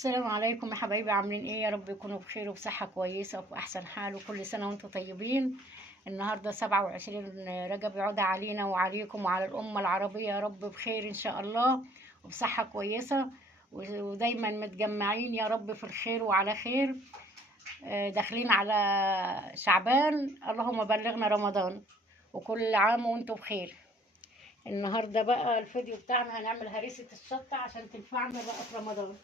السلام عليكم يا حبايبي، عاملين ايه؟ يا رب يكونوا بخير وبصحة كويسة وفي احسن حال، وكل سنة وانتم طيبين. النهاردة 27 رجب، يعود علينا وعليكم وعلى الأمة العربية يا رب بخير ان شاء الله وبصحة كويسة، ودايما متجمعين يا رب في الخير وعلى خير. داخلين على شعبان، اللهم بلغنا رمضان، وكل عام وانتم بخير. النهاردة بقى الفيديو بتاعنا هنعمل هريسة الشطة عشان تنفعنا بقى في رمضان.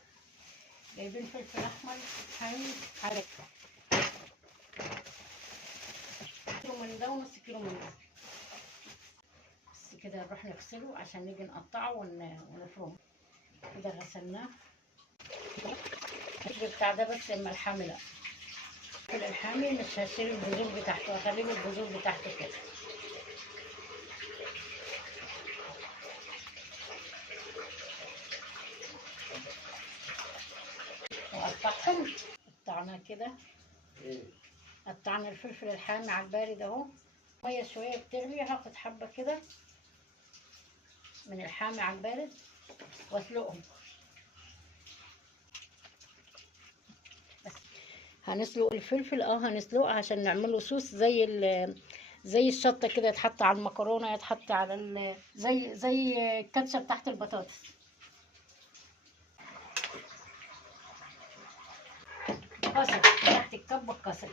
جايبين فلفل احمر حامي حرق، كيلو من ده ونص كيلو من ده، بس كده نروح نغسله عشان نيجي نقطعه ونفرمه. كده غسلناه بتاع ده، بس اما الحامي لا، الفلفل الحامي مش هشيل البذور بتاعته، هخليه البذور بتاعته كده. وقطعهم، قطعناه كده، قطعنا الفلفل الحامي على البارد اهو. ميه شويه بتغلي، هاخد حبه كده من الحامي على البارد واسلقهم. هنسلق الفلفل، هنسلقه عشان نعمله صوص زي الشطه كده، يتحط على المكرونه، يتحط على زي الكاتشب تحت البطاطس. كسر تحت الكب اتكسر.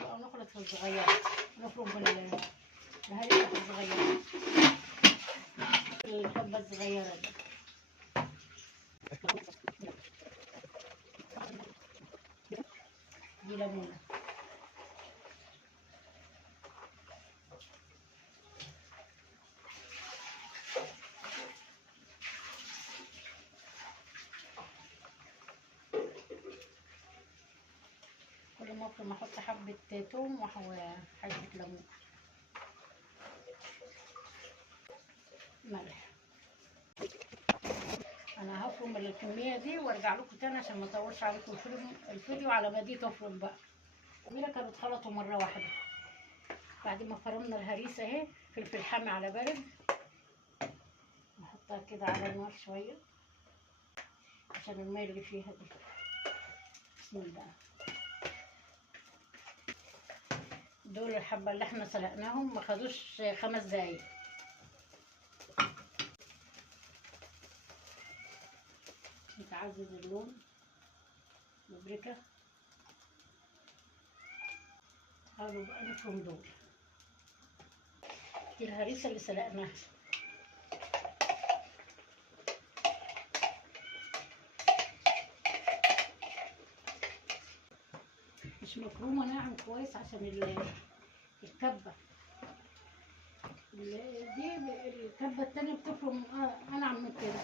بقى نخلط في الصغيره، نفرم الهريسه في الصغيره، الكبه الصغيره دي. دي ليمونه، كل ما افرم احط حبه توم وحبه ليمون، ملح. انا هفرم الكميه دي وارجع لكم تاني عشان ما اطولش عليكم الفيديو على ما دي تفرم بقى. الكميه كانت اتخلطوا مره واحده. بعد ما فرمنا الهريسه اهي، فلفل حامي على بارد، نحطها كده على النار شويه عشان الميه اللي فيها دي. بسم الله. دول الحبه اللي احنا سلقناهم، ما خدوش 5 دقايق. نتعزز اللون ببركه. حاولوا بقى نفرم دول. دي الهريسه اللي سلقناها، مش مفرومه ناعم كويس عشان الكبه دي. الكبه التانيه بتفرم انعم من كده.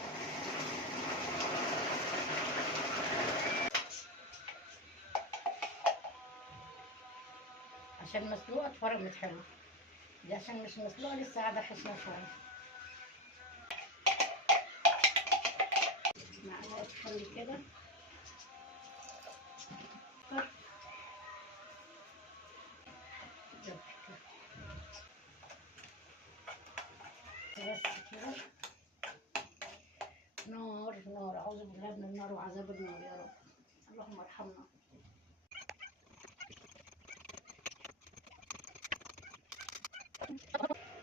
عشان مسلوقه اتفرمت حلو، دي عشان مش مسلوقه لسه قاعده خشنه شويه. معلقه خل كده، بس كده. نار نار، اعوذ بالله من النار وعذاب النار يا رب، اللهم ارحمنا.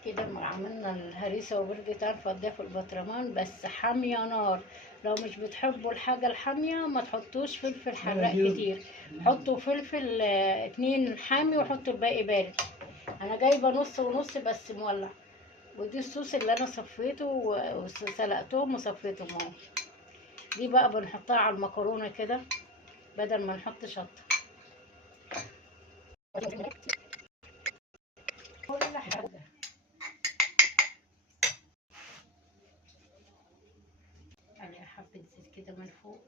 كده ما عملنا الهريسه وبردت، هنفضيها في البطرمان، بس حاميه نار. لو مش بتحبوا الحاجه الحاميه ما تحطوش فلفل حراق كتير، حطوا فلفل 2 حامي وحطوا الباقي بارد. انا جايبه نص ونص بس مولع. ودي الصوص اللي انا صفيته وسلقتهم وصفيتهم اهو. دي بقى بنحطها على المكرونه كده بدل ما نحط شطه. كل حاجه عليها حبه زيت كده من فوق.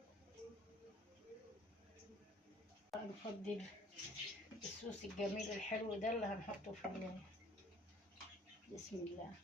نفضي الصوص الجميل الحلو ده اللي هنحطه في بسم الله.